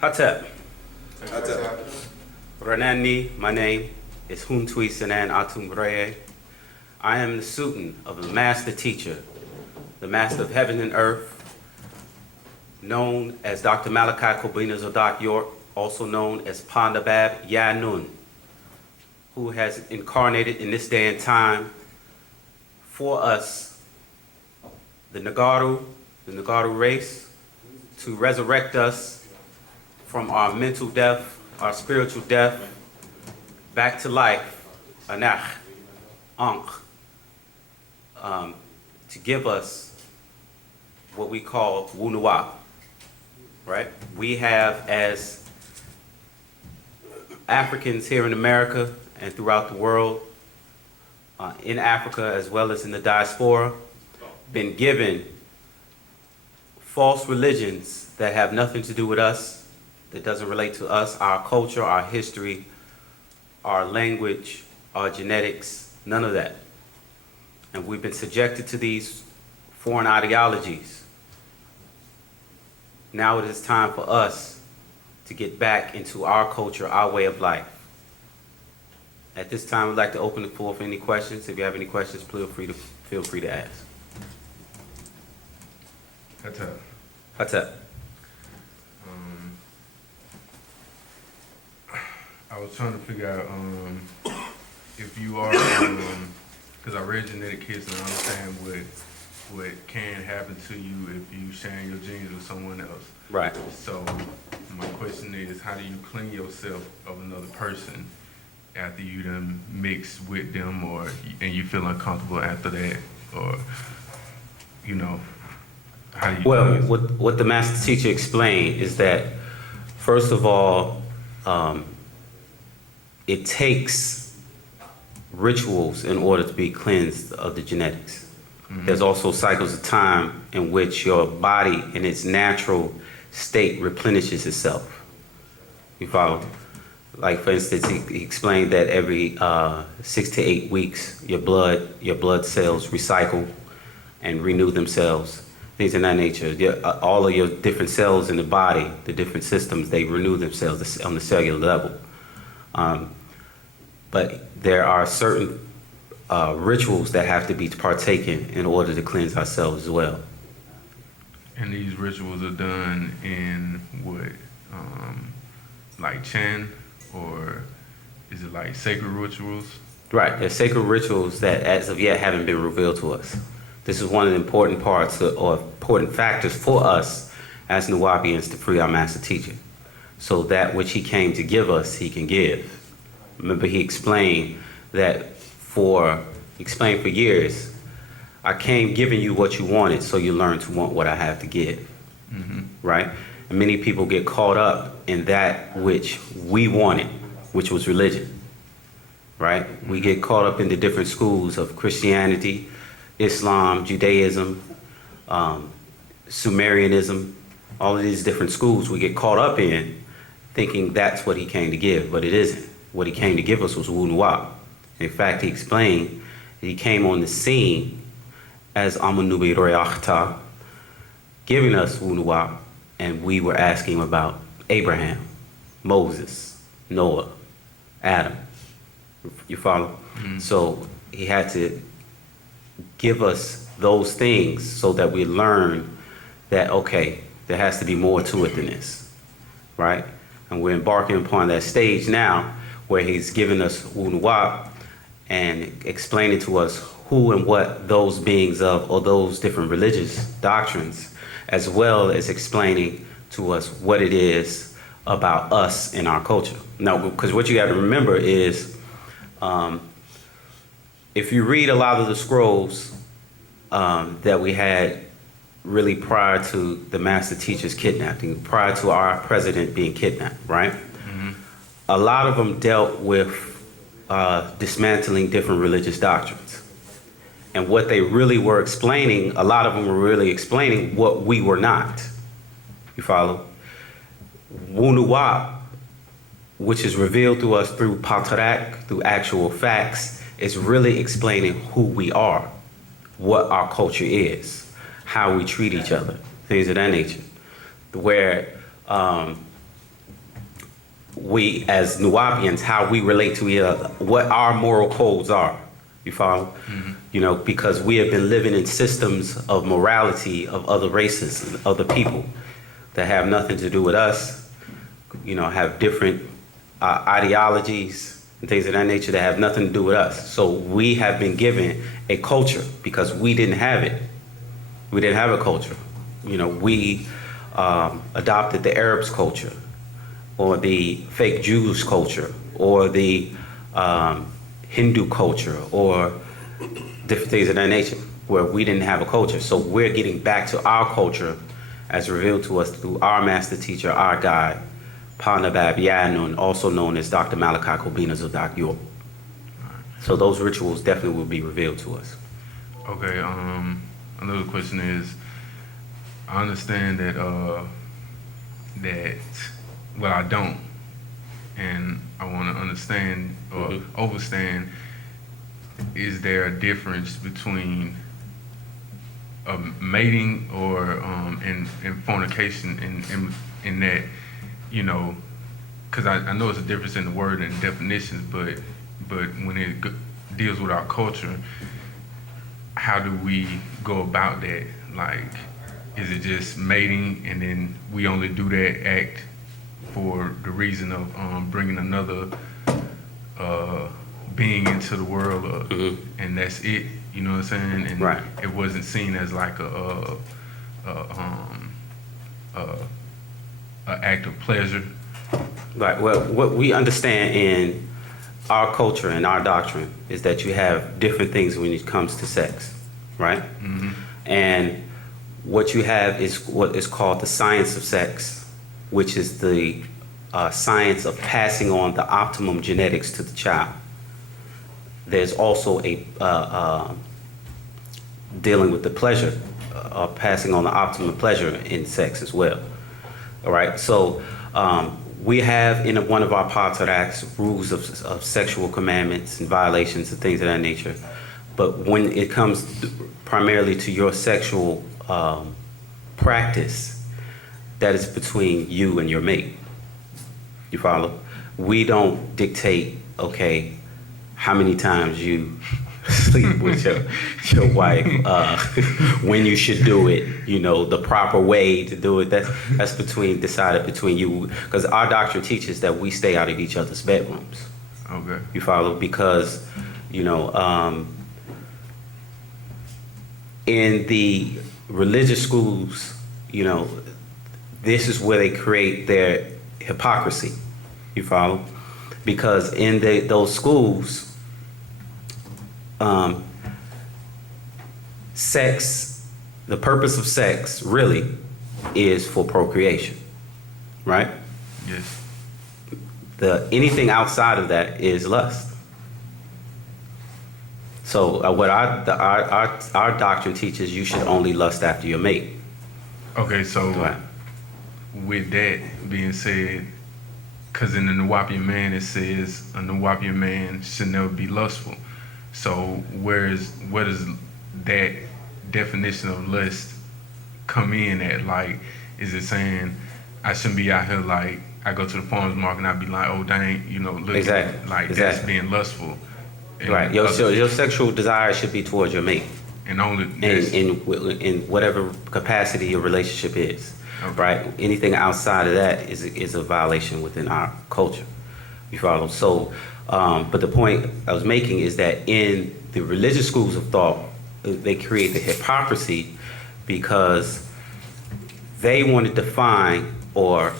Hatep. Hatep. Renani, my name is Huntui Sanan Atumbreye. I am the student of the master teacher, the master of heaven and earth, known as Dr. Malachi Kobina Zodak York, also known as Pandabab Yanun, who has incarnated in this day and time for us, the Nagaru race, to resurrect us from our mental death, our spiritual death, back to life, Anach, Ankh, to give us what we call Wu-nuwaup, right? We have, as Africans here in America and throughout the world, in Africa as well as in the diaspora, been given false religions that have nothing to do with us, that doesn't relate to us, our culture, our history, our language, our genetics, none of that. And we've been subjected to these foreign ideologies. Now it is time for us to get back into our culture, our way of life. At this time, I'd like to open the floor for any questions. If you have any questions, feel free to ask. Hatep. Hatep. I was trying to figure out if you are, because I read genetic kits and I understand what can happen to you if you share your genes with someone else. Right. So my question is, how do you clean yourself of another person after you done mix with them, and you feel uncomfortable after that, or how do you? Well, what the master teacher explained is that, first of all, it takes rituals in order to be cleansed of the genetics. Mm-hmm. There's also cycles of time in which your body in its natural state replenishes itself. You follow? Like, for instance, he explained that every 6 to 8 weeks, your blood cells recycle and renew themselves. Things of that nature. All of your different cells in the body, the different systems, they renew themselves on the cellular level. But there are certain rituals that have to be partaken in order to cleanse ourselves as well. And these rituals are done in what, like Chan, or is it like sacred rituals? Right, they're sacred rituals that as of yet haven't been revealed to us. This is one of the important parts or important factors for us as Nuwaubians to free our master teacher. So that which he came to give us, he can give. Remember, he explained for years, I came giving you what you wanted, so you learn to want what I have to give. Mm-hmm. Right? And many people get caught up in that which we wanted, which was religion. Right? Mm-hmm. We get caught up in the different schools of Christianity, Islam, Judaism, Sumerianism, all of these different schools we get caught up in thinking that's what he came to give, but it isn't. What he came to give us was Wu-nuwaup. In fact, he explained that he came on the scene as Nuwaubianism, giving us Wu-nuwaup, and we were asking him about Abraham, Moses, Noah, Adam. You follow? Mm-hmm. So he had to give us those things so that we learn that, okay, there has to be more to it than this, right? And we're embarking upon that stage now where he's giving us Wu-nuwaup and explaining to us who and what those beings of, or those different religious doctrines, as well as explaining to us what it is about us in our culture. Now, because what you got to remember is, if you read a lot of the scrolls that we had really prior to the master teacher's kidnapping, prior to our president being kidnapped, right? Mm-hmm. A lot of them dealt with dismantling different religious doctrines. And what they really were explaining, a lot of them were really explaining what we were not. You follow? Wu-nuwaup, which is revealed to us through patrak, through actual facts, is really explaining who we are, what our culture is, how we treat each other, things of that nature. Where we as Nuwaubians, how we relate to each other, what our moral codes are. You follow? You know, because we have been living in systems of morality of other races, and other people that have nothing to do with us, you know, have different ideologies and things of that nature that have nothing to do with us. So we have been given a culture because we didn't have it. We didn't have a culture. You know, we adopted the Arabs' culture, or the fake Jews culture, or the Hindu culture, or different things of that nature, where we didn't have a culture. So we're getting back to our culture as revealed to us through our master teacher, our guide, Pt.1, also known as Dr. Malachi Kobina Zodak. So those rituals definitely will be revealed to us. Okay, another question is, I understand that, well, I don't, and I want to understand or overstand, is there a difference between mating or and fornication in that, you know, because I know it's a difference in the word and definitions, but when it deals with our culture, how do we go about that? Like, is it just mating and then we only do that act for the reason of bringing another being into the world, and that's it? You know what I'm saying? And Right. it wasn't seen as like a act of pleasure. Right. Well, what we understand in our culture and our doctrine is that you have different things when it comes to sex, right? And what you have is what is called the science of sex, which is the science of passing on the optimum genetics to the child. There's also a dealing with the pleasure, passing on the optimum pleasure in sex as well. All right. So we have in one of our Potter Acts rules of sexual commandments and violations and things of that nature. But when it comes primarily to your sexual practice, that is between you and your mate. You follow? We don't dictate, okay, how many times you sleep with your wife, when you should do it, you know, the proper way to do it. That's decided between you, because our doctrine teaches that we stay out of each other's bedrooms. Okay. You follow? Because, you know, in the religious schools, you know, this is where they create their hypocrisy. You follow? Because in those schools, sex, the purpose of sex really is for procreation, right? Yes. Anything outside of that is lust. So what our doctrine teaches, you should only lust after your mate. Okay, so Right. with that being said, because in the Nuwaubian man it says a Nuwaubian man should never be lustful. So where does that definition of lust come in at? Like, is it saying I shouldn't be out here like I go to the farmer's market and I be like, oh dang, you know, look, Exactly. like Exactly. that's being lustful. And Right. Your sexual desire should be towards your mate. and only that's, in whatever capacity your relationship is, Okay. right? Anything outside of that is a violation within our culture. You follow? So, but the point I was making is that in the religious schools of thought, they create the hypocrisy because they want to define or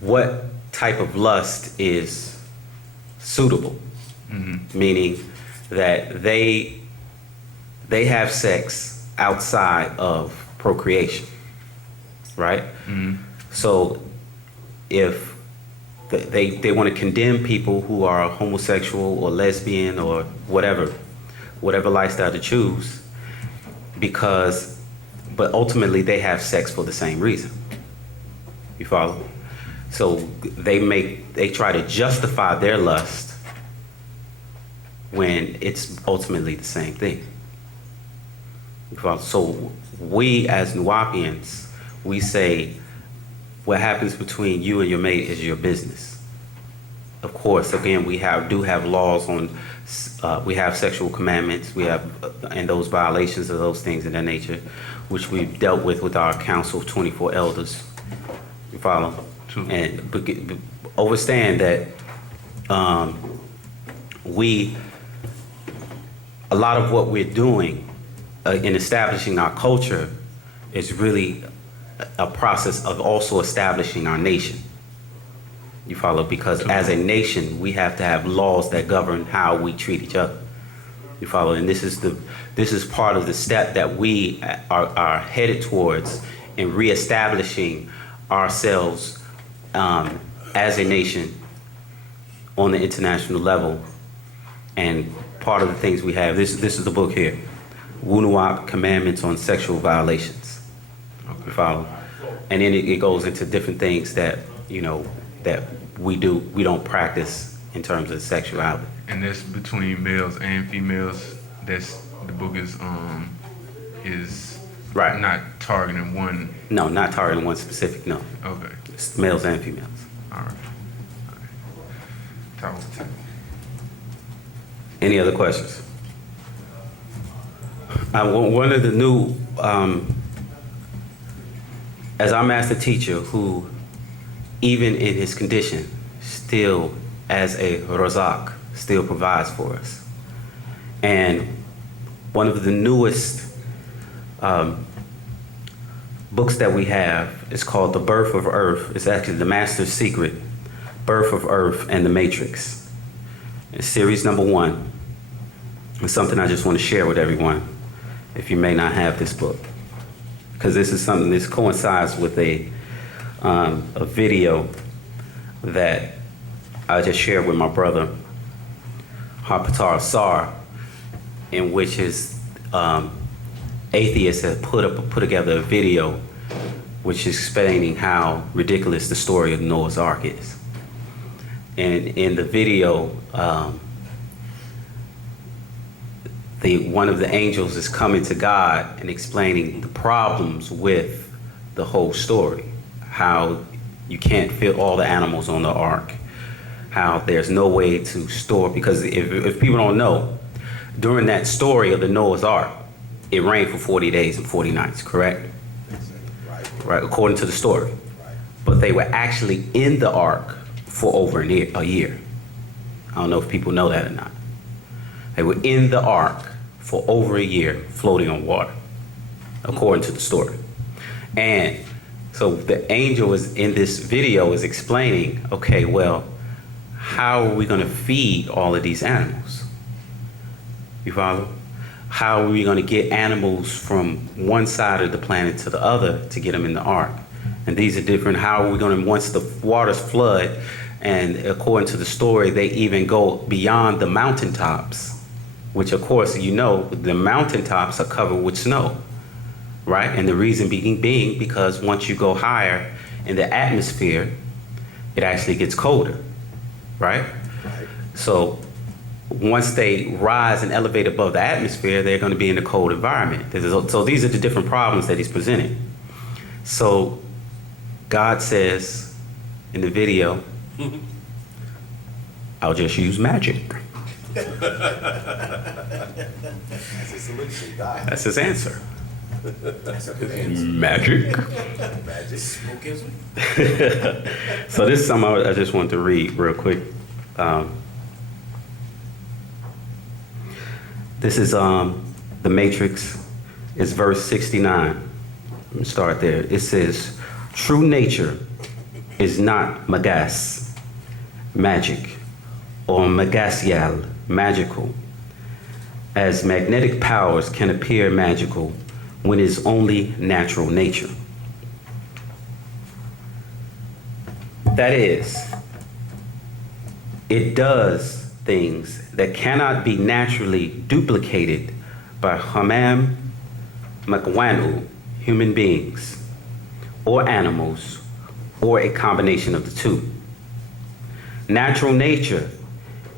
what type of lust is suitable, meaning that they have sex outside of procreation, right? So if they want to condemn people who are homosexual or lesbian or whatever lifestyle to choose, but ultimately they have sex for the same reason. You follow? So they try to justify their lust when it's ultimately the same thing. You follow? So we as Nuwaubians, we say what happens between you and your mate is your business. Of course, again, we do have laws on, we have sexual commandments, we have, and those violations of those things in that nature, which we've dealt with our council of 24 elders. You follow? True. And understand that a lot of what we're doing in establishing our culture is really a process of also establishing our nation. You follow? Because as a nation, we have to have laws that govern how we treat each other. You follow? And this is part of the step that we are headed towards in reestablishing ourselves as a nation on the international level. And part of the things we have, this is the book here, Wu-nuwaup, Commandments on Sexual Violations. Okay. You follow? And then it goes into different things that, you know, that we don't practice in terms of sexuality. And that's between males and females. That's the book is Right. not targeting one. No, not targeting one specific, no. Okay. It's males and females. All right. Talk to me. Any other questions? One of the new, as our master teacher, who even in his condition, still as a Razak, still provides for us. And one of the newest books that we have is called The Birth of Earth. It's actually the Master's Secret, Birth of Earth and the Matrix. It's series number 1. It's something I just want to share with everyone, if you may not have this book. Because this is something, this coincides with a video that I just shared with my brother, Harpatar Sar, in which his atheist had put together a video which is explaining how ridiculous the story of Noah's Ark is. And in the video, one of the angels is coming to God and explaining the problems with the whole story. How you can't fit all the animals on the ark. How there's no way to store, because if people don't know, during that story of the Noah's Ark, it rained for 40 days and 40 nights, correct? Right, according to the story. But they were actually in the ark for over a year. I don't know if people know that or not. They were in the ark for over a year, floating on water, according to the story. And so the angel is in this video is explaining, okay, well, how are we going to feed all of these animals? You follow? How are we going to get animals from one side of the planet to the other to get them in the ark? And these are different. How are we going to, once the waters flood, and according to the story, they even go beyond the mountaintops, which of course, you know, the mountaintops are covered with snow, right? And the reason being because once you go higher in the atmosphere, it actually gets colder, right? So once they rise and elevate above the atmosphere, they're going to be in a cold environment. So these are the different problems that he's presenting. So God says in the video, I'll just use magic. That's his solution, God. That's his answer. That's a good answer. Magic. Magic. Spookism. So this is something I just want to read real quick. This is The Matrix. It's verse 69. Let me start there. It says, true nature is not magas, magic, or magasial, magical, as magnetic powers can appear magical when it is only natural nature. That is, it does things that cannot be naturally duplicated by hamam makwanu, human beings, or animals, or a combination of the two. Natural nature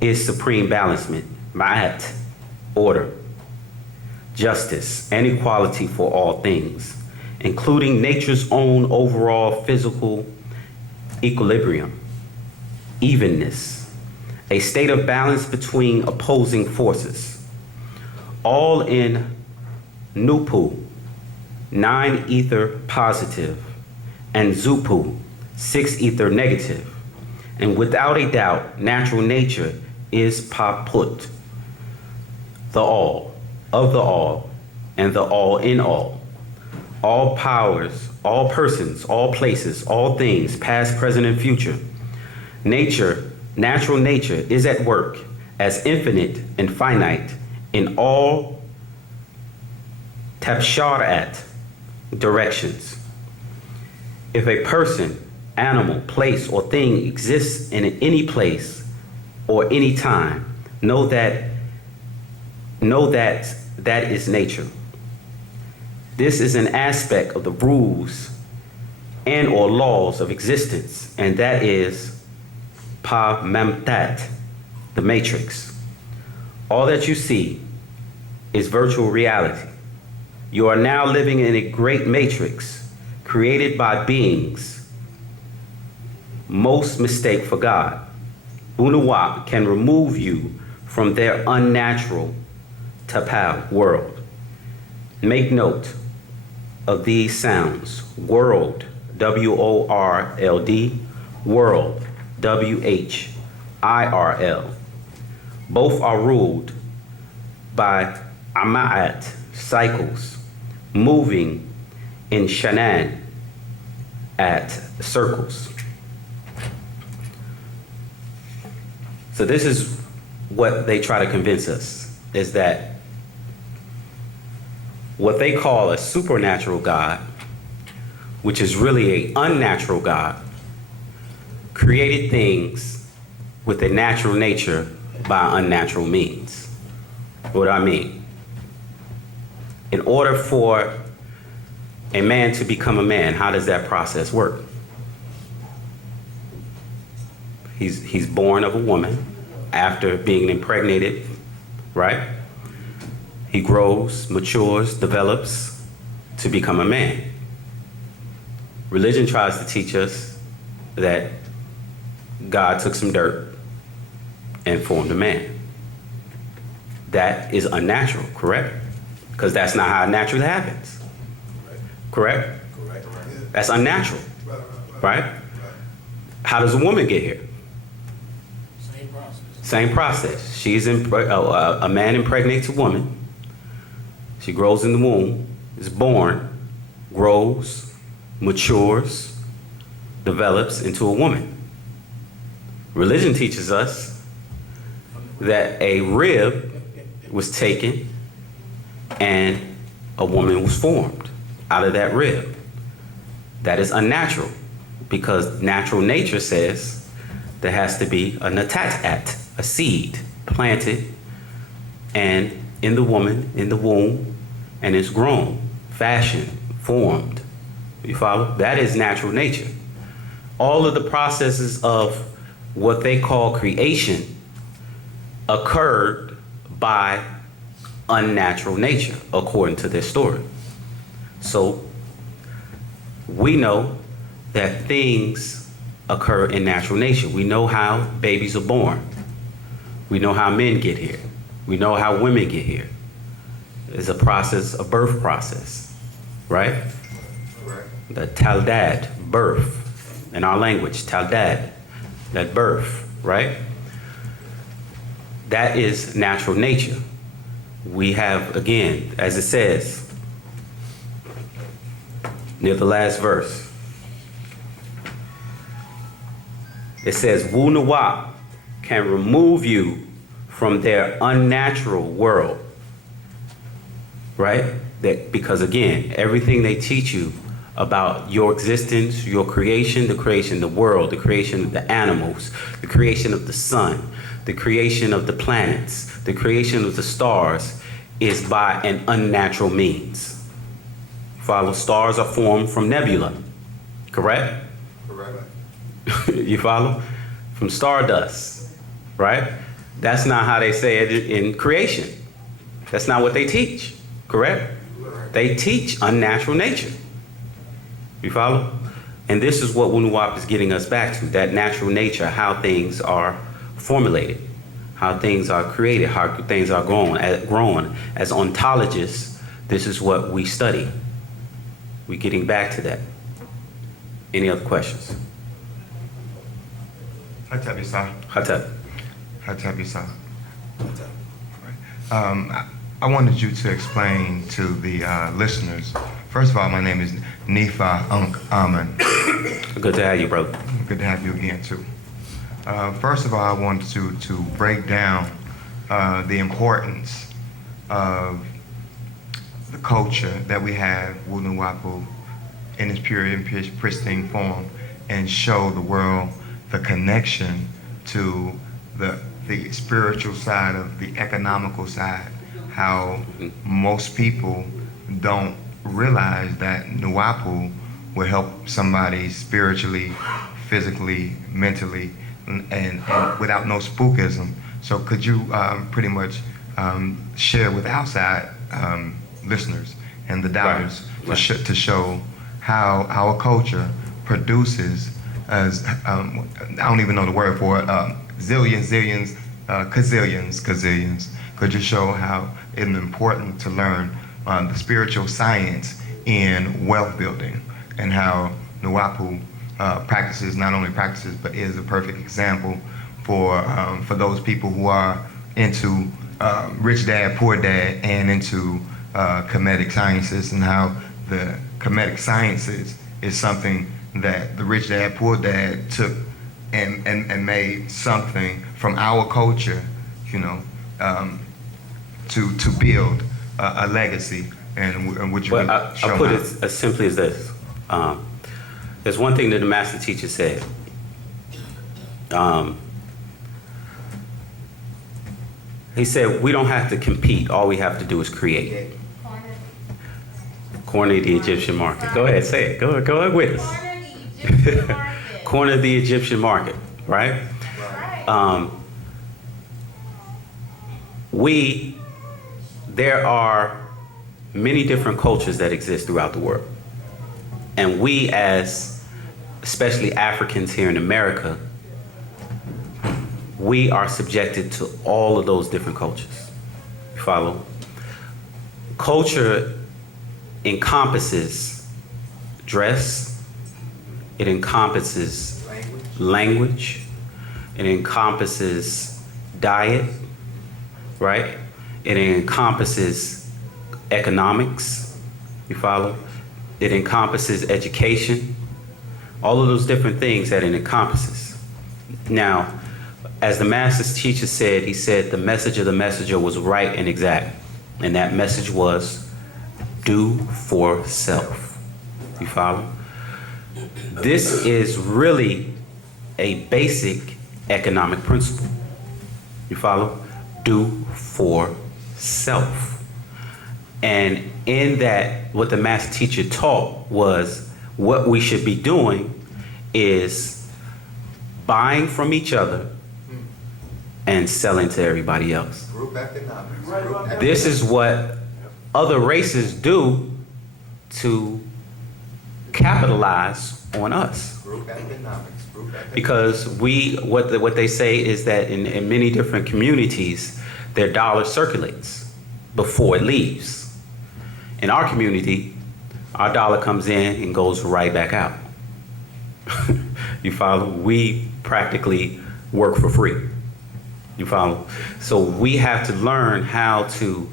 is supreme balancement, ma'at, order, justice, and equality for all things, including nature's own overall physical equilibrium, evenness, a state of balance between opposing forces, all in Nupu, 9 ether positive, and Zupu, 6 ether negative. And without a doubt, natural nature is Paput, the all, of the all, and the all in all powers, all persons, all places, all things, past, present, and future. Nature, natural nature, is at work as infinite and finite in all Tapsharat directions. If a person, animal, place, or thing exists in any place or any time, know that that is nature. This is an aspect of the rules and or laws of existence, and that is Pa-Memtat, the matrix. All that you see is virtual reality. You are now living in a great matrix created by beings most mistake for God. Wu-nuwaup can remove you from their unnatural tapal world. Make note of these sounds: world, W-O-R-L-D, world, W-H-I-R-L. Both are ruled by Ama'at, cycles, moving in Shanan at circles. So this is what they try to convince us, is that what they call a supernatural God, which is really an unnatural God, created things with a natural nature by unnatural means. What do I mean? In order for a man to become a man, how does that process work? He's born of a woman after being impregnated, right? He grows, matures, develops to become a man. Religion tries to teach us that God took some dirt and formed a man. That is unnatural, correct? Because that's not how it naturally happens. Correct? Correct. That's unnatural, right? How does a woman get here? Same process. A man impregnates a woman. She grows in the womb, is born, grows, matures, develops into a woman. Religion teaches us that a rib was taken and a woman was formed out of that rib. That is unnatural, because natural nature says there has to be a natat, a seed planted and in the woman, in the womb, and it's grown, fashioned, formed. You follow? That is natural nature. All of the processes of what they call creation occurred by unnatural nature, according to their story. So we know that things occur in natural nature. We know how babies are born. We know how men get here. We know how women get here. It's a process, a birth process, right? Correct. The taldad, birth, in our language, taldad, that birth, right? That is natural nature. We have, again, as it says, near the last verse, it says, Wu-nuwaup can remove you from their unnatural world, right? Because again, everything they teach you about your existence, your creation, the creation of the world, the creation of the animals, the creation of the sun, the creation of the planets, the creation of the stars is by an unnatural means. Follow? Stars are formed from nebula, correct? Correct. You follow? From stardust, right? That's not how they say it in creation. That's not what they teach, correct? Correct. They teach unnatural nature. You follow? And this is what Wu-nuwaup is getting us back to, that natural nature, how things are formulated, how things are created, how things are grown. As ontologists, this is what we study. We're getting back to that. Any other questions? Hattabisa. Hattab. Hattabisa. I wanted you to explain to the listeners. First of all, my name is Nifa Unk Aman. Good to have you, brother. Good to have you again, too. First of all, I wanted to break down the importance of the culture that we have, Wu-nuwaupu, in its pure and pristine form, and show the world the connection to the spiritual side of the economical side, how most people don't realize that Nuwaupu will help somebody spiritually, physically, mentally, and without no spookism. So could you pretty much share with outside listeners and the doubters to show how our culture produces, as I don't even know the word for it, zillions, gazillions. Could you show how it's important to learn the spiritual science in wealth building, and how Nuwaupu practices, not only practices, but is a perfect example for those people who are into rich dad, poor dad, and into comedic sciences, and how the comedic sciences is something that the rich dad, poor dad took and made something from our culture, you know, to build a legacy. And would you Well, show I'll put how? it as simply as this. There's one thing that the master teacher said. He said, we don't have to compete. All we have to do is create. Corner the Egyptian market. Go ahead, say it. Go ahead with us. Corner the Egyptian market. Corner the Egyptian market, right? Right. There are many different cultures that exist throughout the world. And we, as especially Africans here in America, we are subjected to all of those different cultures. You follow? Culture encompasses dress, it encompasses language, it encompasses diet, right? It encompasses economics, you follow? It encompasses education, all of those different things that it encompasses. Now, as the master's teacher said, he said the message of the messenger was right and exact. And that message was, do for self. You follow? This is really a basic economic principle. You follow? Do for self. And in that, what the master teacher taught was what we should be doing is buying from each other and selling to everybody else. Group economics. This is what other races do to capitalize on us. Group economics. Because what they say is that in many different communities, their dollar circulates before it leaves. In our community, our dollar comes in and goes right back out. You follow? We practically work for free. You follow? So we have to learn how to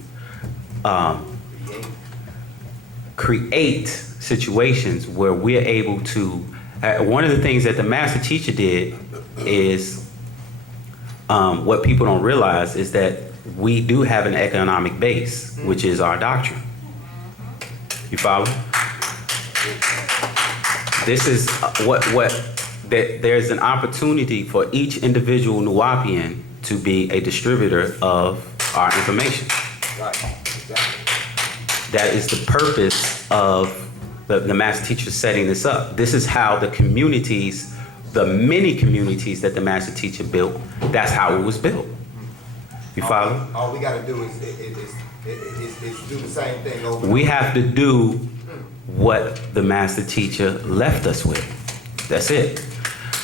create situations where we're able to. One of the things that the master teacher did is what people don't realize is that we do have an economic base, which is our doctrine. You follow? This is there's an opportunity for each individual Nuwaubian to be a distributor of our information. Right. Exactly. That is the purpose of the master teacher setting this up. This is how the communities, the many communities that the master teacher built, that's how it was built. You follow? All we got to do is do the same thing over. We have to do what the master teacher left us with. That's it.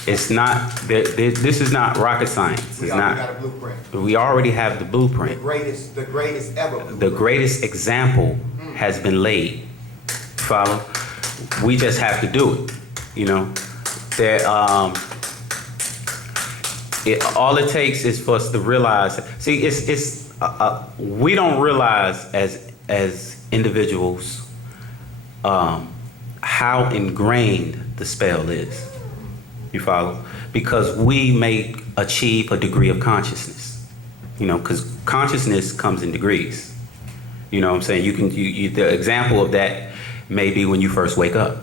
It's not, this is not rocket science. We It's already not, got a blueprint. we already have the The blueprint. greatest ever blueprint. The greatest example has been laid. Follow? We just have to do it. You know, that all it takes is for us to realize. See, we don't realize as individuals how ingrained the spell is. You follow? Because we may achieve a degree of consciousness. You know, because consciousness comes in degrees. You know what I'm saying? The example of that may be when you first wake up.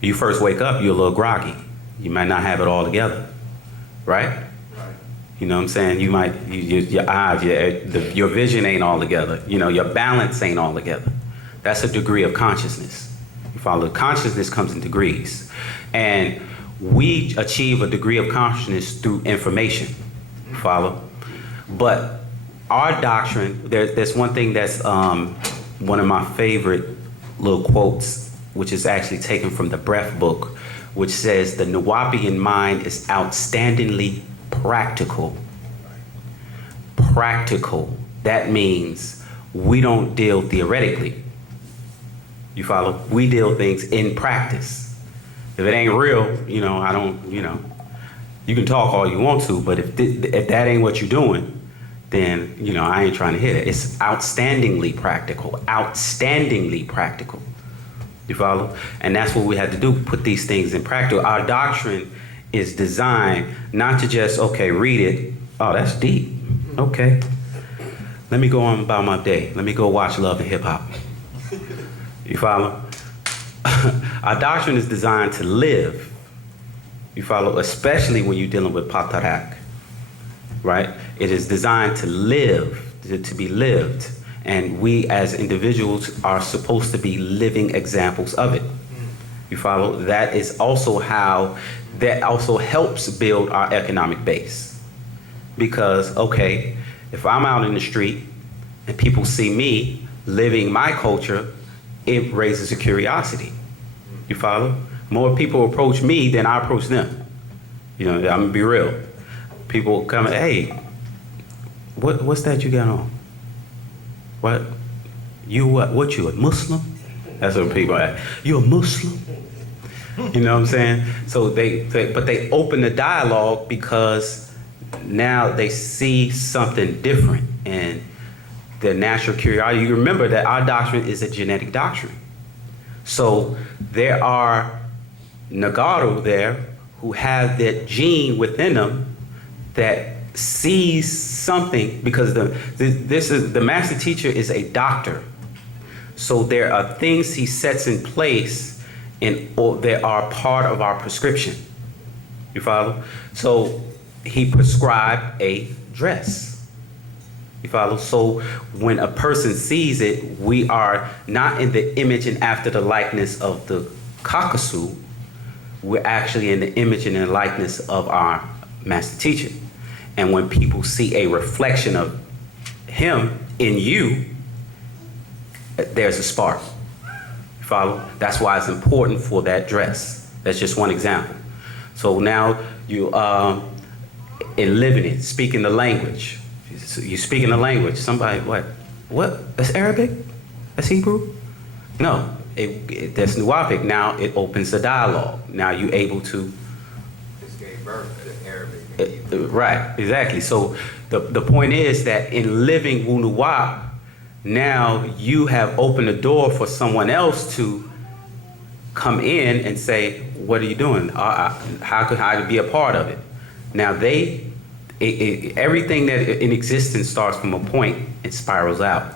You first wake up, you're a little groggy. You might not have it all together, right? Right. You know what I'm saying? You might, your eyes, your vision ain't all together. You know, your balance ain't all together. That's a degree of consciousness. You follow? Consciousness comes in degrees. And we achieve a degree of consciousness through information. You follow? But our doctrine, there's one thing that's one of my favorite little quotes, which is actually taken from the Breath book, which says the Nuwaubian mind is outstandingly practical. Practical. That means we don't deal theoretically. You follow? We deal things in practice. If it ain't real, you know, I don't, you know, you can talk all you want to, but if that ain't what you're doing, then, you know, I ain't trying to hear it. It's outstandingly practical. Outstandingly practical. You follow? And that's what we had to do, put these things in practice. Our doctrine is designed not to just, okay, read it. Oh, that's deep. Okay. Let me go on about my day. Let me go watch Love and Hip Hop. You follow? Our doctrine is designed to live. You follow? Especially when you're dealing with patarak. Right? It is designed to live, to be lived. And we as individuals are supposed to be living examples of it. You follow? That is also how, that also helps build our economic base. Because, okay, if I'm out in the street and people see me living my culture, it raises a curiosity. You follow? More people approach me than I approach them. You know, I'm gonna be real. People come, hey, what's that you got on? What? You what? What you, a Muslim? That's what people ask. You a Muslim? You know what I'm saying? So but they open the dialogue because now they see something different and their natural curiosity. You remember that our doctrine is a genetic doctrine. So there are Nagaru there who have that gene within them that sees something, because the master teacher is a doctor. So there are things he sets in place that are part of our prescription. You follow? So he prescribed a dress. You follow? So when a person sees it, we are not in the image and after the likeness of the Kakasu. We're actually in the image and the likeness of our master teacher. And when people see a reflection of him in you, there's a spark. You follow? That's why it's important for that dress. That's just one example. So now you in living it, speaking the language. You speaking the language. Somebody, what? That's Arabic? That's Hebrew? No, that's Nuwaubic. Now it opens the dialogue. Now you're able to. This gave birth to Arabic and Hebrew. Right, exactly. So the point is that in living Wu-nuwaup, now you have opened the door for someone else to come in and say, what are you doing? How could I be a part of it? Now everything that in existence starts from a point and spirals out.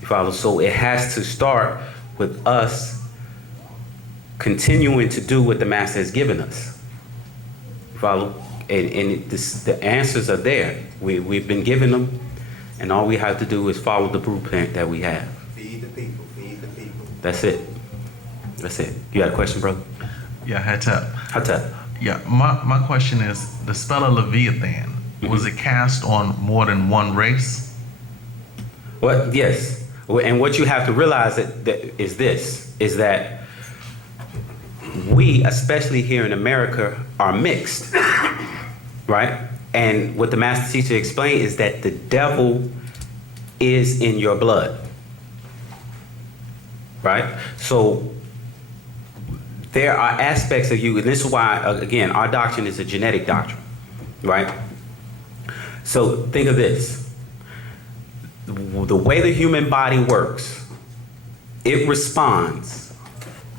You follow? So it has to start with us continuing to do what the master has given us. You follow? And the answers are there. We've been given them, and all we have to do is follow the blueprint that we have. Feed the people, feed the people. That's it. That's it. You got a question, brother? Yeah, Hatep. Hatep. Yeah, my question is, the spell of Leviathan, was it cast on more than one race? Well, yes. And what you have to realize is this. is that we, especially here in America, are mixed, right? And what the master teacher explained is that the devil is in your blood, right? So there are aspects of you, and this is why, again, our doctrine is a genetic doctrine, right? So think of this. The way the human body works, it responds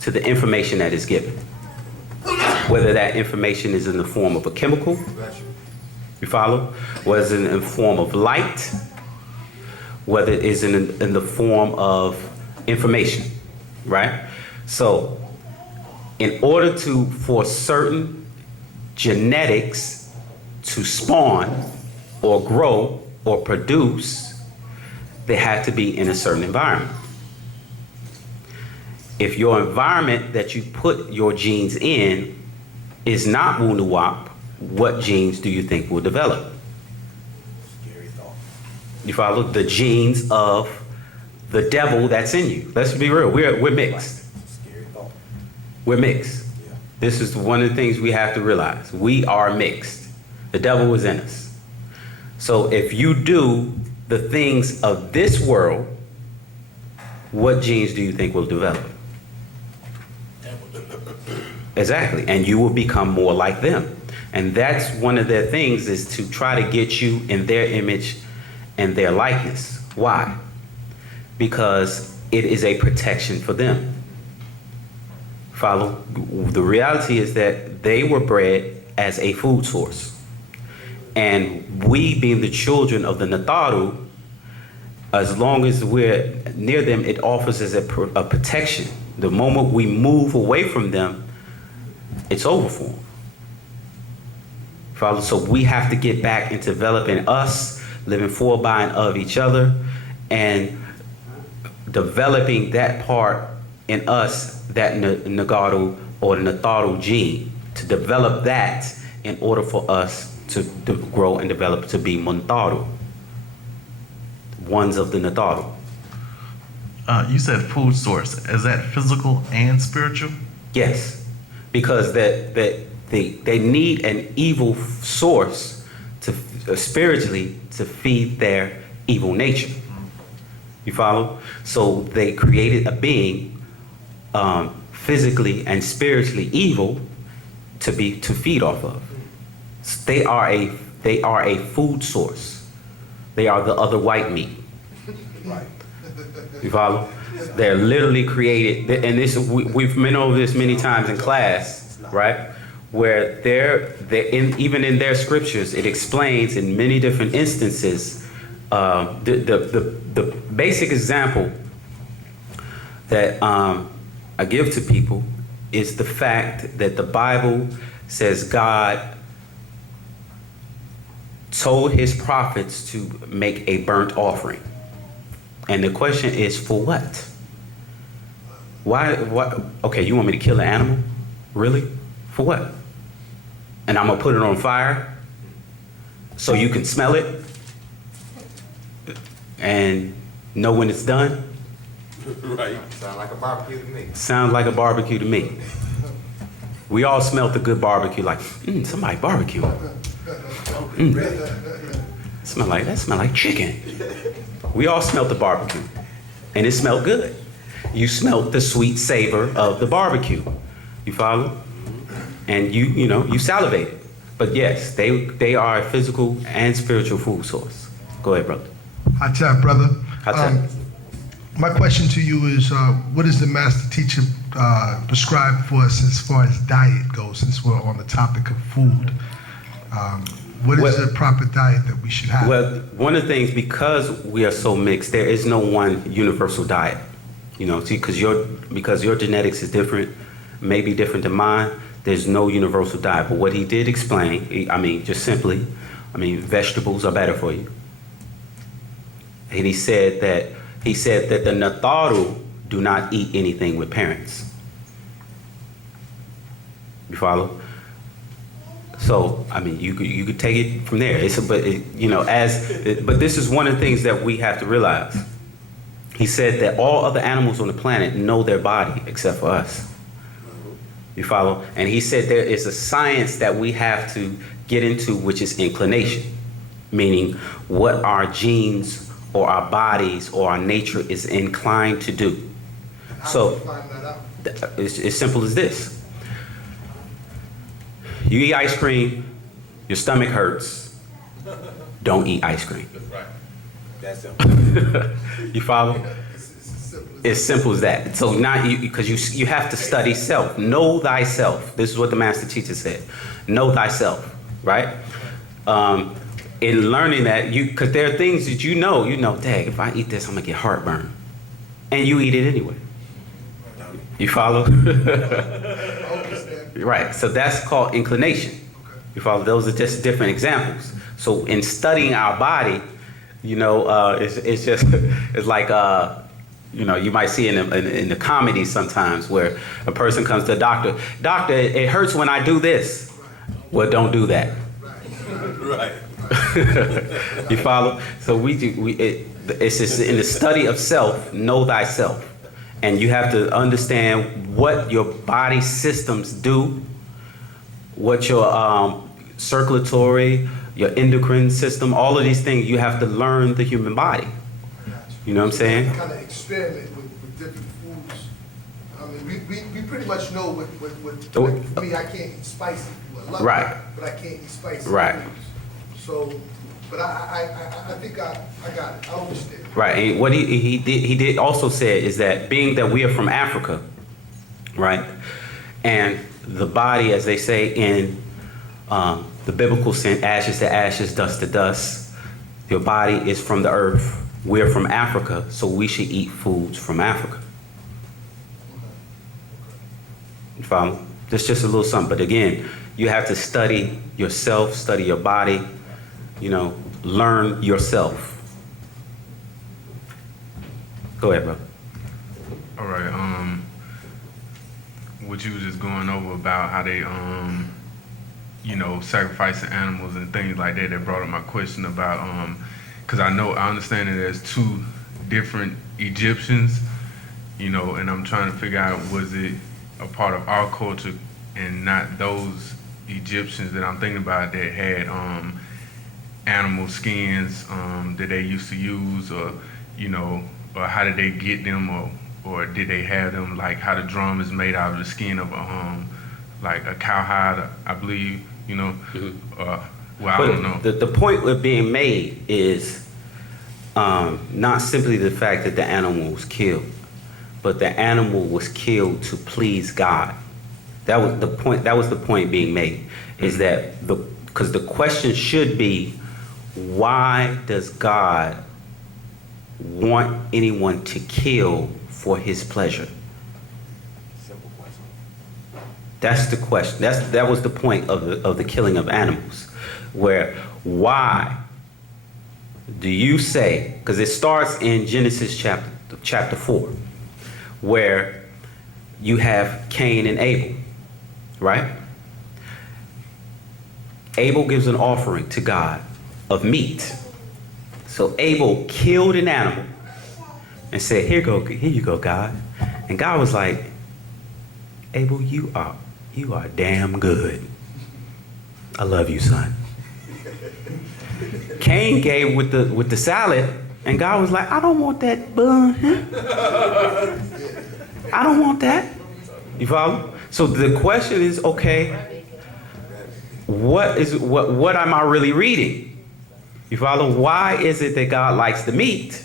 to the information that is given. Whether that information is in the form of a chemical, you follow? Whether it's in the form of light, whether it is in the form of information, right? So, in order for certain genetics to spawn or grow or produce, they have to be in a certain environment. If your environment that you put your genes in is not Wu-nuwaup, what genes do you think will develop? Scary thought. You follow? The genes of the devil that's in you. Let's be real. We're mixed. Scary thought. We're mixed. Yeah. This is one of the things we have to realize. We are mixed. The devil is in us. So if you do the things of this world, what genes do you think will develop? Exactly. And you will become more like them. And that's one of their things, is to try to get you in their image and their likeness. Why? Because it is a protection for them. Follow? The reality is that they were bred as a food source. And we, being the children of the Nataru, as long as we're near them, it offers us a protection. The moment we move away from them, it's over for them. Follow? So we have to get back into developing us, living for, by, and of each other, and developing that part in us, that Nagaru or the Nataru gene, to develop that in order for us to grow and develop to be Muntaru, ones of the Nataru. You said food source. Is that physical and spiritual? Yes, because they need an evil source to spiritually to feed their evil nature. You follow? So they created a being, physically and spiritually evil, to feed off of. So they are a food source. They are the other white meat. Right. You follow? They're literally created, and we've been over this many times in class, right? Where even in their scriptures, it explains in many different instances. The basic example that I give to people is the fact that the Bible says God told his prophets to make a burnt offering. And the question is, for what? Why? Okay, you want me to kill an animal? Really? For what? And I'm gonna put it on fire so you can smell it and know when it's done? Right. Sound like a barbecue to me. Sounds like a barbecue to me. We all smelled the good barbecue, like, somebody barbecue. That smell like chicken. We all smelled the barbecue, and it smelled good. You smelled the sweet savor of the barbecue. You follow? And you salivated. But yes, they are a physical and spiritual food source. Go ahead, brother. Hot tap, brother. Hot tap. My question to you is, what does the master teacher prescribe for us as far as diet goes, since we're on the topic of food? What is the proper diet that we should have? Well, one of the things, because we are so mixed, there is no one universal diet. Because your genetics is different, maybe different than mine. There's no universal diet. But what he did explain, just simply, vegetables are better for you. And he said that the Nataru do not eat anything with parents. You follow? So, you could take it from there. But this is one of the things that we have to realize. He said that all other animals on the planet know their body except for us. You follow? And he said there is a science that we have to get into, which is inclination, meaning what our genes or our bodies or our nature is inclined to do. So it's as simple as this. You eat ice cream, your stomach hurts. Don't eat ice cream. Right. That's You follow? It's simple as that. So not you, because you have to study self. Know thyself. This is what the master teacher said. Know thyself, right? In learning that, because there are things that you know, dang, if I eat this, I'm gonna get heartburn, and you eat it anyway. You follow? Right. So that's called inclination. You follow? Those are just different examples. So in studying our body, it's just it's like you might see in the comedy sometimes where a person comes to a doctor. Doctor, it hurts when I do this. Well, don't do that. right. You follow? So it's just in the study of self. Know thyself, and you have to understand what your body systems do, what your circulatory, your endocrine system, all of these things. You have to learn the human body. You know what I'm saying? Kind of experiment with different foods. I mean, we pretty much know what me, I can't eat spicy food. I love Right. it, but I can't eat spicy Right. foods. So, but I think I got it. I understand. Right, and what he did also say is that being that we are from Africa, right, and the body, as they say in the biblical sense, ashes to ashes, dust to dust, your body is from the earth. We're from Africa, so we should eat foods from Africa. You follow? That's just a little something, but again, you have to study yourself, study your body, learn yourself. Go ahead, bro. All right. What you was just going over about how they, sacrificing animals and things like that. That brought up my question about, because I understand that there's two different Egyptians, and I'm trying to figure out, was it a part of our culture and not those Egyptians that I'm thinking about that had animal skins that they used to use, or or how did they get them, or did they have them, like how the drum is made out of the skin of like a cowhide, I believe, Mm-hmm. I don't know. The point we're being made is not simply the fact that the animal was killed, but the animal was killed to please God. That was the point. That was the point being made. Is that because the question should be, why does God want anyone to kill for His pleasure? Simple question. That's the question. That was the point of the killing of animals. Why do you say? Because it starts in Genesis chapter 4, where you have Cain and Abel, right? Abel gives an offering to God of meat. So Abel killed an animal and said, here you go, God. And God was like, Abel, you are damn good. I love you, son. Cain gave with the salad, and God was like, I don't want that bun. I don't want that. You follow? So the question is, okay, what am I really reading? You follow? Why is it that God likes the meat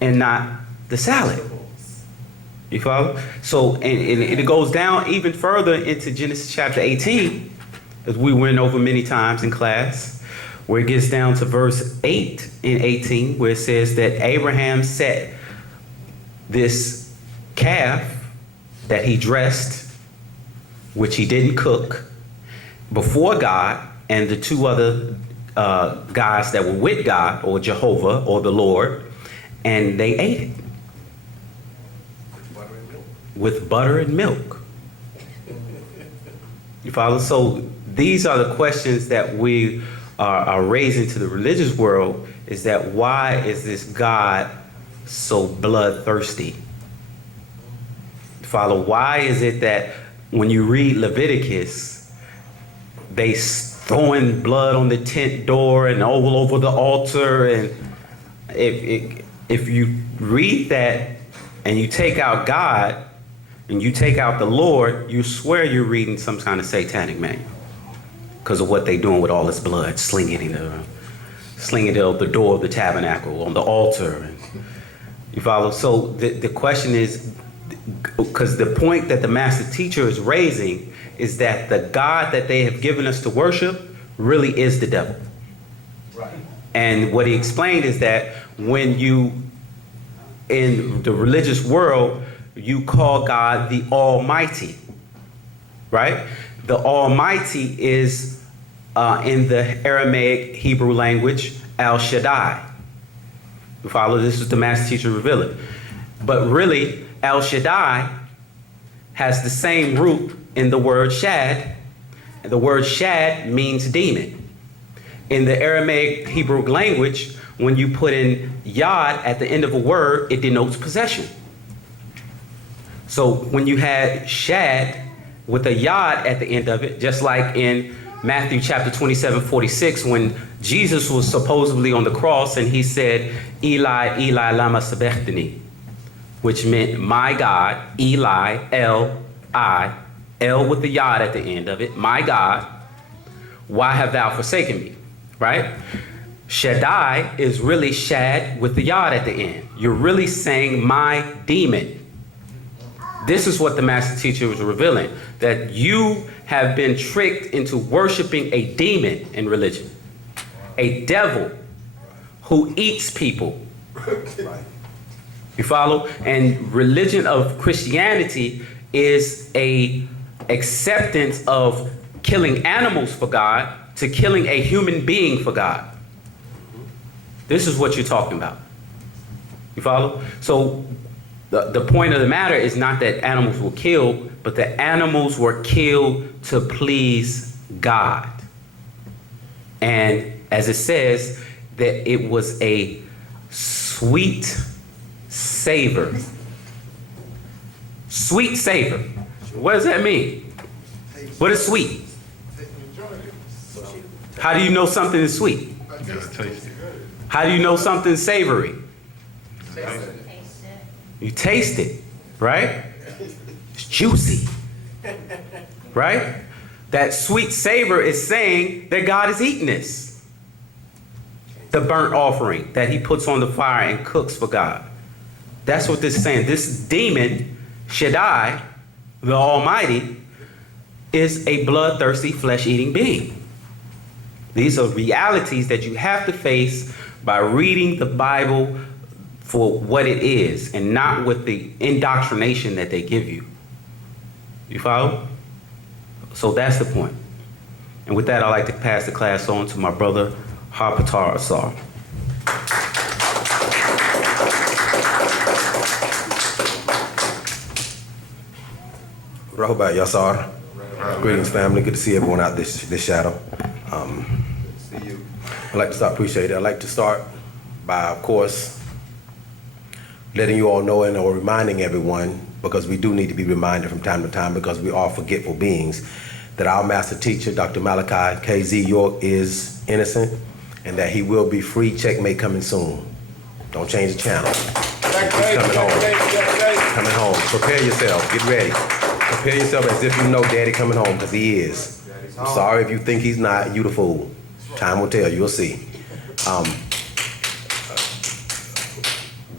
and not the salad? You follow? So, and it goes down even further into Genesis chapter 18, as we went over many times in class, where it gets down to verse 8 and 18, where it says that Abraham set this calf that he dressed, which he didn't cook, before God and the two other guys that were with God, or Jehovah, or the Lord, and they ate it. With butter and milk. You follow? So these are the questions that we are raising to the religious world, is that why is this God so bloodthirsty? Follow, why is it that when you read Leviticus, they throwing blood on the tent door and all over the altar? And if you read that and you take out God and you take out the Lord, you swear you're reading some kind of satanic manual because of what they're doing with all this blood, slinging it out the door of the tabernacle, on the altar. And you follow? So the question is, because the point that the master teacher is raising is that the God that they have given us to worship really is the devil. Right. And what he explained is that when you, in the religious world, you call God the Almighty, right? The Almighty is, in the Aramaic Hebrew language, El Shaddai. You follow? This is the master teacher revealing. But really, El Shaddai has the same root in the word shad. The word shad means demon. In the Aramaic Hebrew language, when you put in yod at the end of a word, it denotes possession. So when you had shad with a yod at the end of it, just like in Matthew chapter 27:46, when Jesus was supposedly on the cross and he said, Eli, Eli, lama sabachthani, which meant, my God, Eli, L-I, L with the yod at the end of it, my God, why have thou forsaken me, right? Shaddai is really shad with the yod at the end. You're really saying my demon. This is what the master teacher was revealing, that you have been tricked into worshiping a demon in religion, a devil who eats people. You follow? And religion of Christianity is a acceptance of killing animals for God to killing a human being for God. This is what you're talking about. You follow? So the point of the matter is not that animals were killed, but the animals were killed to please God. And as it says, that it was a sweet savor. Sweet savor. What does that mean? What is sweet? How do you know something is sweet? You gotta taste it. How do you know something's savory? Taste it. You taste it, right? It's juicy, right? That sweet savor is saying that God is eating this. The burnt offering that he puts on the fire and cooks for God. That's what this is saying. This demon, Shaddai, the Almighty, is a bloodthirsty, flesh-eating being. These are realities that you have to face by reading the Bible for what it is and not with the indoctrination that they give you. You follow? So that's the point. And with that, I'd like to pass the class on to my brother, Harpatar Asar. Rahubat Yasar. Greetings, family. Good to see everyone out this shadow. See you. I'd like to start, appreciate it. I'd like to start by, of course, letting you all know and or reminding everyone, because we do need to be reminded from time to time because we are forgetful beings, that our master teacher, Dr. Malachi K.Z. York, is innocent and that he will be free. Checkmate coming soon. Don't change the channel. He's coming home. Coming home. Prepare yourself. Get ready. Prepare yourself as if you know Daddy coming home, because he is. I'm sorry if you think he's not. You the fool. Time will tell. You'll see.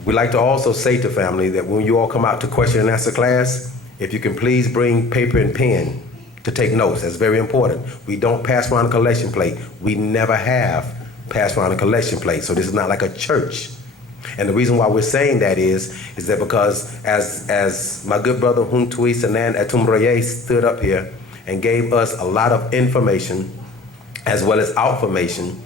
We'd like to also say to family that when you all come out to question and answer class, if you can please bring paper and pen to take notes. That's very important. We don't pass around a collection plate. We never have passed around a collection plate. So this is not like a church. And the reason why we're saying that is that because as my good brother Huntui Sanan Atumraye stood up here and gave us a lot of information as well as outformation,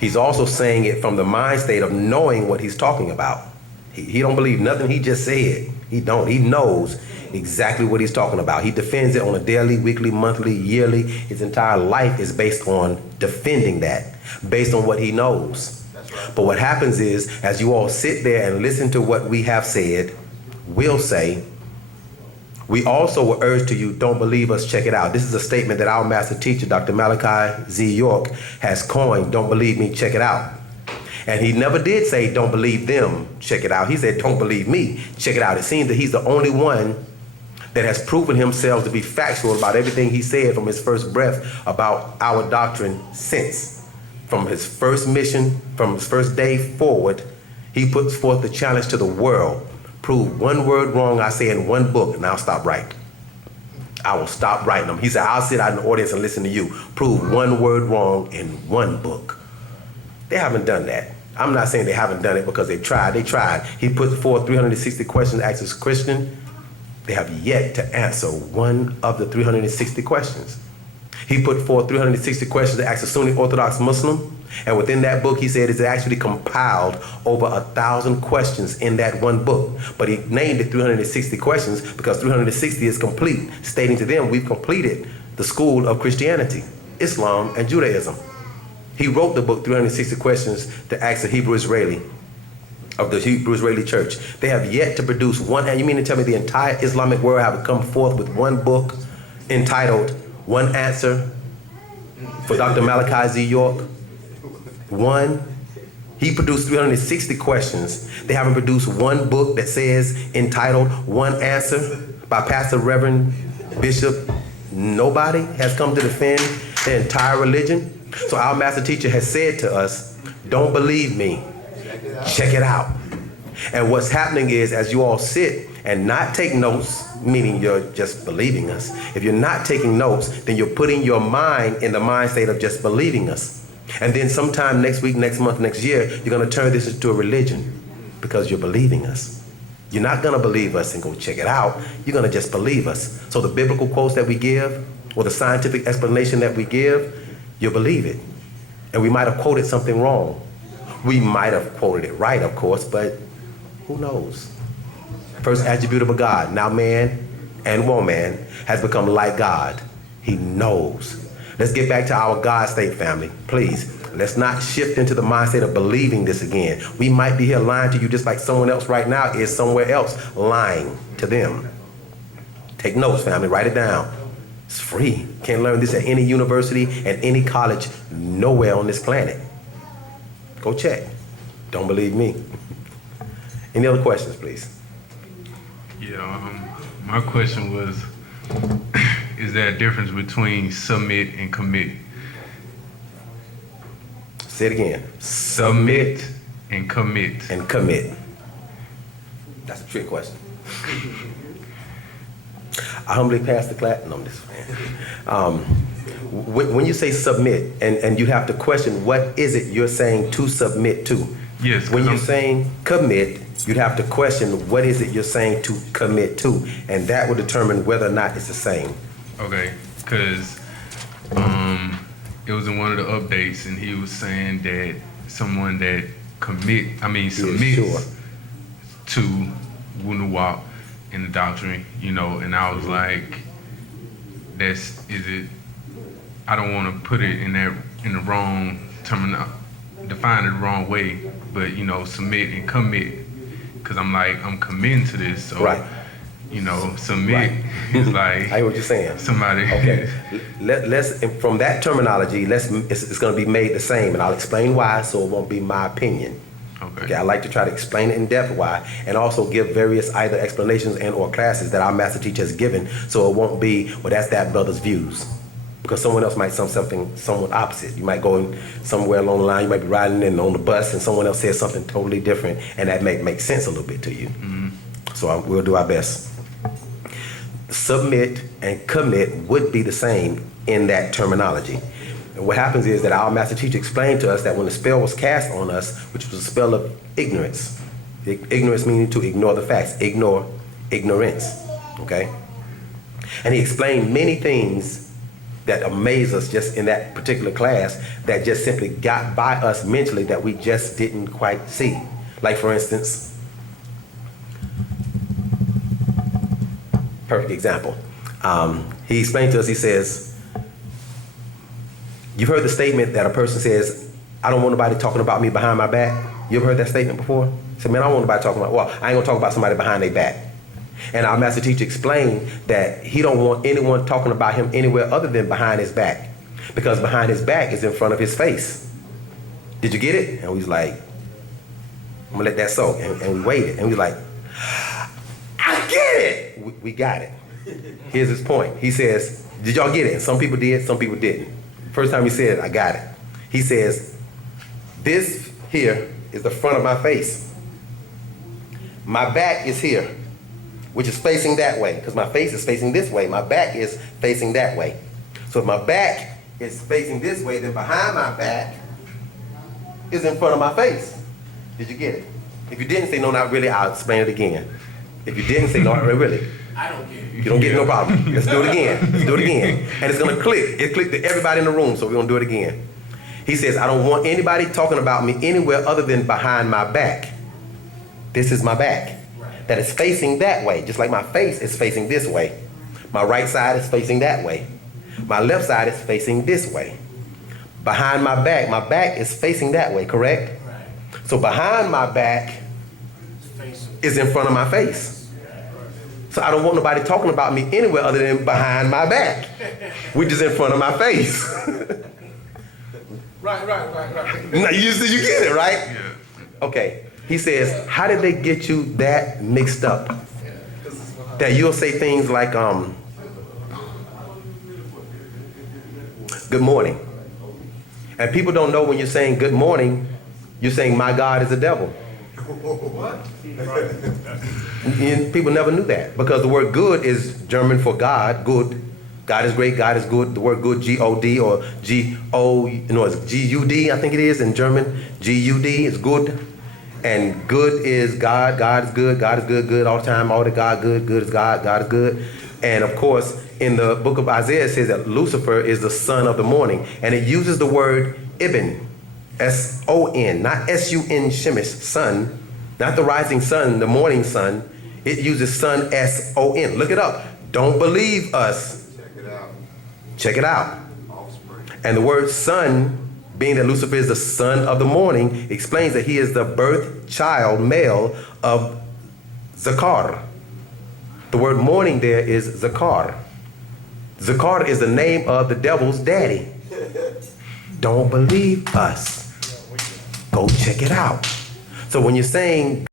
he's also saying it from the mind state of knowing what he's talking about. He don't believe nothing he just said. He don't. He knows exactly what he's talking about. He defends it on a daily, weekly, monthly, yearly. His entire life is based on defending that, based on what he knows. But what happens is, as you all sit there and listen to what we have said, will say, we also will urge to you, don't believe us, check it out. This is a statement that our master teacher, Dr. Malachi Z. York, has coined, don't believe me, check it out. And he never did say, don't believe them, check it out. He said, don't believe me, check it out. It seems that he's the only one that has proven himself to be factual about everything he said from his first breath about our doctrine since. From his first mission, from his first day forward, he puts forth the challenge to the world. Prove one word wrong, I say, in one book, and I'll stop writing. I will stop writing them. He said, I'll sit out in the audience and listen to you. Prove one word wrong in one book. They haven't done that. I'm not saying they haven't done it because they tried. They tried. He put forth 360 questions, asked us Christian. They have yet to answer one of the 360 questions. He put forth 360 questions to ask a Sunni Orthodox Muslim. And within that book, he said it's actually compiled over 1,000 questions in that one book. But he named it 360 questions because 360 is complete, stating to them, we've completed the school of Christianity, Islam, and Judaism. He wrote the book 360 questions to ask the Hebrew Israeli of the Hebrew Israeli Church. They have yet to produce one, and you mean to tell me the entire Islamic world have come forth with one book entitled One Answer for Dr. Malachi Z. York? One. He produced 360 questions. They haven't produced one book that says entitled One Answer by Pastor Reverend Bishop. Nobody has come to defend the entire religion. So our master teacher has said to us, don't believe me, check it out. And what's happening is, as you all sit and not take notes, meaning you're just believing us. If you're not taking notes, then you're putting your mind in the mind state of just believing us. And then sometime next week, next month, next year, you're going to turn this into a religion because you're believing us. You're not going to believe us and go check it out. You're going to just believe us. So the biblical quotes that we give or the scientific explanation that we give, you'll believe it. And we might have quoted something wrong. We might have quoted it right, of course, but who knows? First attribute of a God. Now man and woman has become like God. He knows. Let's get back to our God state, family. Please, let's not shift into the mindset of believing this again. We might be here lying to you just like someone else right now is somewhere else lying to them. Take notes, family. Write it down. It's free. Can't learn this at any university and any college nowhere on this planet. Go check. Don't believe me. Any other questions, please? Yeah, my question was, is there a difference between submit and commit? Say it again. Submit and commit. And commit. That's a trick question. I humbly pass the class. No, I'm just saying. When you say submit, and you have to question what is it you're saying to submit to. Yes. When you're saying commit, you'd have to question what is it you're saying to commit to, and that will determine whether or not it's the same. Okay, because it was in one of the updates, and he was saying that someone that submits sure. to Wu-nuwaup in the doctrine, and I was like, I don't want to put it in the wrong define it the wrong way, but submit and commit, because I'm committing to this, so right. Submit Right. is like I hear what you're saying. somebody. Okay. Let's from that terminology, it's going to be made the same, and I'll explain why, so it won't be my opinion. Okay, I like to try to explain it in depth why, and also give various either explanations and or classes that our master teacher has given, so it won't be, well, that's that brother's views. Because someone else might say something somewhat opposite. You might go in somewhere along the line, you might be riding in on the bus and someone else says something totally different, and that may make sense a little bit to you. Mm-hmm. So we'll do our best. Submit and commit would be the same in that terminology. And what happens is that our master teacher explained to us that when the spell was cast on us, which was a spell of ignorance, ignorance meaning to ignore the facts, ignore ignorance, okay? And he explained many things that amaze us just in that particular class that just simply got by us mentally that we just didn't quite see. Like for instance, perfect example. He explained to us, he says, you've heard the statement that a person says, I don't want nobody talking about me behind my back. You ever heard that statement before? He said, man, I don't want nobody talking about, well, I ain't gonna talk about somebody behind their back. And our master teacher explained that he don't want anyone talking about him anywhere other than behind his back. Because behind his back is in front of his face. Did you get it? And we was like, I'm gonna let that soak. And we waited. And we was like, I get it. We got it. Here's his point. He says, did y'all get it? Some people did, some people didn't. First time he said it, I got it. He says, this here is the front of my face. My back is here, which is facing that way, because my face is facing this way. My back is facing that way. So if my back is facing this way, then behind my back is in front of my face. Did you get it? If you didn't say no, not really, I'll explain it again. If you didn't say no, not really. I don't get it. You don't get it, no problem. Let's do it again. Let's do it again. And it's gonna click. It clicked to everybody in the room, so we're gonna do it again. He says, I don't want anybody talking about me anywhere other than behind my back. This is my back. That is facing that way, just like my face is facing this way. My right side is facing that way. My left side is facing this way. Behind my back is facing that way, correct? So behind my back is in front of my face. So I don't want nobody talking about me anywhere other than behind my back, which is in front of my face. Right. Now you get it, right? Yeah. Okay. He says, how did they get you that mixed up? That you'll say things like, good morning. And people don't know when you're saying good morning, you're saying my God is the devil. And people never knew that because the word good is German for God, good. God is great, God is good. The word good, G-O-D or G-O, it's G-U-D, I think it is in German. G-U-D is good. And good is God, God is good, good all the time, all the God good is God, God is good. And of course, in the book of Isaiah, it says that Lucifer is the son of the morning. And it uses the word Ibn, S-O-N, not S-U-N, Shemish, sun, not the rising sun, the morning sun. It uses sun, S-O-N. Look it up. Don't believe us. Check it out. And the word son, being that Lucifer is the son of the morning, explains that he is the birth child male of Zakar. The word morning there is Zakar. Zakar is the name of the devil's daddy. Don't believe us. Go check it out. So when you're saying